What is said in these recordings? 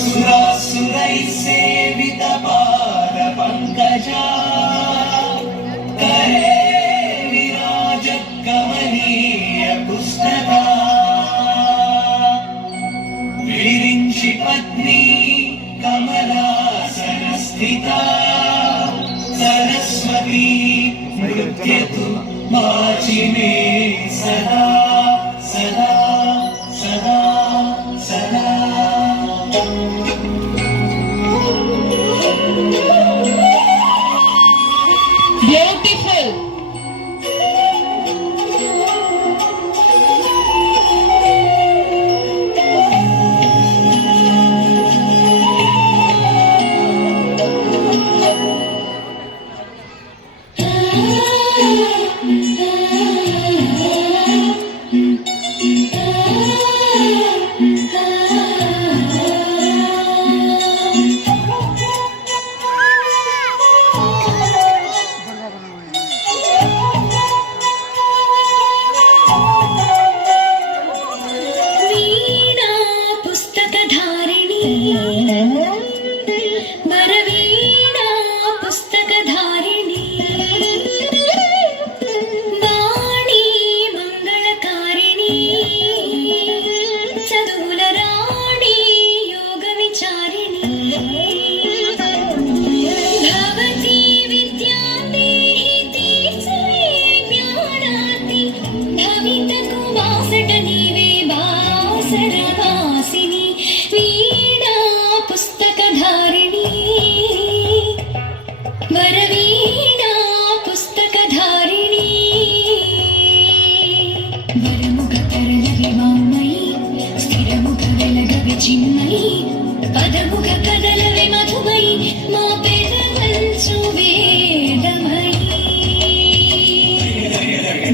सुरासुरै सेवित पाद पंकजा करे विराजत कमनीय पुस्तका विरिंचि पत्नी कमलासन स्थिता सरस्वती नृत्यतु माचि मे सदा सदा सदा सदा। Beautiful. सरवासिनी वीणा पुस्तकधारिणी वरवीणा पुस्तकधारिणी वरमुखकरलविवाङ्मयी स्थिरमुखगलगविचिन्मयी पदमुखकदलवि मधुमयी मा पेदवल्सु वेदमयी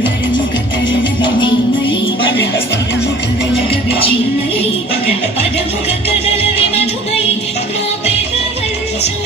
वरमुखकरलविवाङ्मयी चिन्मयी पदमुखकदलवि मधुमयी मा पेदवल्सु